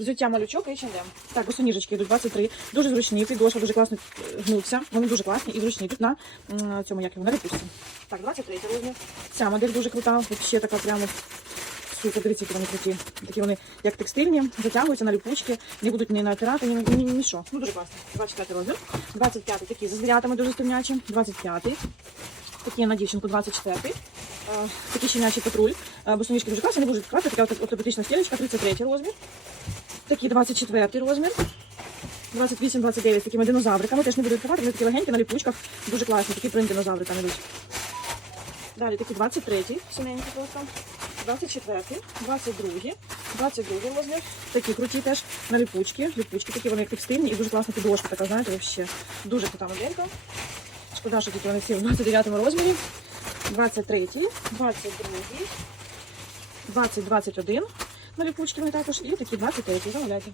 Взуття малючок і H&M. Так, босоніжечки йдуть 23. Дуже зручні, підошва дуже класно е, гнуться. Вони дуже класні і зручні. Тут на цьому як його, на репусті. Так, 23 розмір. Ця модель дуже крута. Ще така прямо супер, дивіться, які вони круті. Такі вони як текстильні, затягуються на ліпучки, не будуть ні натирати, ні, ні, ні, ні що. Ну дуже класно. 25 розмір. 25 такі з звірятами дуже стильнячі. 25 Такі на дівчинку 24 Е, Такі щенячий патруль. Е, Босоніжки дуже класні, не дуже відкривати. Така от- ортопедична стілечка, 33 розмір. Такі 24 розмір. 28-29 з такими динозавриками. Теж не буду відкривати, вони такі легенькі на ліпучках. Дуже класні, такі принти динозаври там ідуть. Далі такі 23-й, синенькі просто. 24 22 22 розмір. Такі круті теж на ліпучки. Ліпучки такі вони текстильні і дуже класна підошва така, знаєте, вообще. Дуже крута моделька. Шкода, що тільки вони всі в 29 розмірі. 23 22 20 21 на ліпучки вони також. І такі 23 замовляйте.